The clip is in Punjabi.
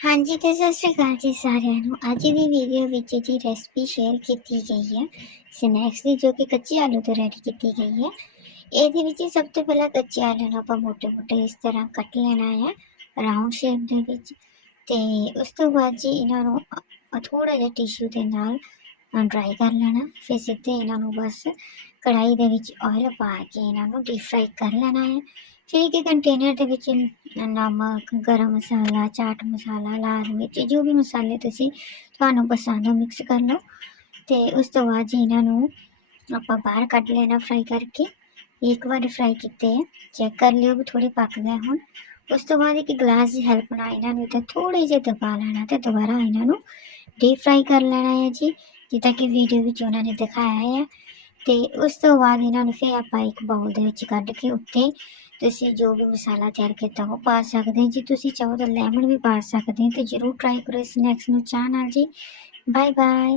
हाँ जी, तो सत श्री अकाल जी सारिਆਂ ਨੂੰ। ਅੱਜ ਦੀ ਵੀਡੀਓ ਵਿੱਚ ਜੀ ਰੈਸਪੀ ਸ਼ੇਅਰ ਕੀਤੀ ਗਈ ਹੈ ਸਨੈਕਸ ਦੀ, ਜੋ ਕਿ ਕੱਚੇ ਆਲੂ ਤੋਂ ਰੈਡੀ ਕੀਤੀ ਗਈ ਹੈ। ਇਹਦੇ ਵਿੱਚ ਸਭ ਤੋਂ ਪਹਿਲਾਂ ਕੱਚੇ ਆਲੂ ਨੂੰ ਆਪਾਂ ਮੋਟੇ-ਮੋਟੇ ਇਸ ਤਰ੍ਹਾਂ ਕੱਟ ਲੈਣਾ ਹੈ ਰਾਊਂਡ ਸ਼ੇਪ ਦੇ ਵਿੱਚ। ਤੇ ਉਸ ਤੋਂ ਬਾਅਦ ਜੀ ਇਹਨਾਂ ਨੂੰ ਥੋੜਾ ਜਿਹਾ ਟਿਸ਼ੂ ਦੇ ਨਾਲ ਡਰਾਈ ਕਰ ਲੈਣਾ। ਫਿਰ ਸਿੱਧੇ ਇਹਨਾਂ ਨੂੰ ਬਸ ਕੜਾਈ ਦੇ ਵਿੱਚ ਆਇਲ ਪਾ ਕੇ ਇਹਨਾਂ ਨੂੰ ਡੀਪ ਫਰਾਈ ਕਰ ਲੈਣਾ ਹੈ। ਫਿਰ ਇੱਕ ਕੰਟੇਨਰ ਦੇ ਵਿੱਚ ਨਮਕ, ਗਰਮ ਮਸਾਲਾ, ਚਾਟ ਮਸਾਲਾ, ਲਾਲ ਮਿਰਚ, ਜੋ ਵੀ ਮਸਾਲੇ ਤੁਹਾਨੂੰ ਪਸੰਦ ਹੋ ਮਿਕਸ ਕਰ ਲਓ। ਤੇ ਉਸ ਤੋਂ ਬਾਅਦ ਜੀ ਇਹਨਾਂ ਨੂੰ ਆਪਾਂ ਬਾਹਰ ਕੱਢ ਲੈਣਾ ਫਰਾਈ ਕਰਕੇ। ਇੱਕ ਵਾਰ ਫਰਾਈ ਕੀਤੇ ਚੈੱਕ ਕਰ ਲਿਓ ਵੀ ਥੋੜੇ ਪੱਕ ਗਏ ਹੁਣ। ਉਸ ਤੋਂ ਬਾਅਦ ਇੱਕ ਗਲਾਸ ਦੀ ਹੈਲਪ ਨਾਲ ਇਹਨਾਂ ਨੂੰ ਇੱਥੇ ਥੋੜੇ ਜਿਹੇ ਦਬਾ ਲੈਣਾ ਤੇ ਦੁਬਾਰਾ ਇਹਨਾਂ ਨੂੰ ਡੀਪ ਫਰਾਈ ਕਰ ਲੈਣਾ ਹੈ ਜੀ, ਜਿੱਦਾਂ ਕਿ ਵੀਡੀਓ ਵਿੱਚ ਉਹਨਾਂ ਨੇ ਦਿਖਾਇਆ ਹੈ। ਤੇ ਉਸ ਤੋਂ ਬਾਅਦ ਇਹਨਾਂ ਨੂੰ ਫਿਰ ਆਪਾਂ ਇੱਕ ਬਾਉਲ ਦੇ ਵਿੱਚ ਕੱਢ ਕੇ ਉੱਤੇ ਤੁਸੀਂ ਜੋ ਵੀ ਮਸਾਲਾ ਤਿਆਰ ਕੀਤਾ ਉਹ ਪਾ ਸਕਦੇ ਜੀ। ਤੁਸੀਂ ਚਾਹੋ ਤਾਂ ਲੈਮਨ ਵੀ ਪਾ ਸਕਦੇ ਹੋ। ਤੇ ਜ਼ਰੂਰ ਟਰਾਈ ਕਰੋ ਸਨੈਕਸ ਨੂੰ ਚਾਹ ਨਾਲ ਜੀ। Bye bye.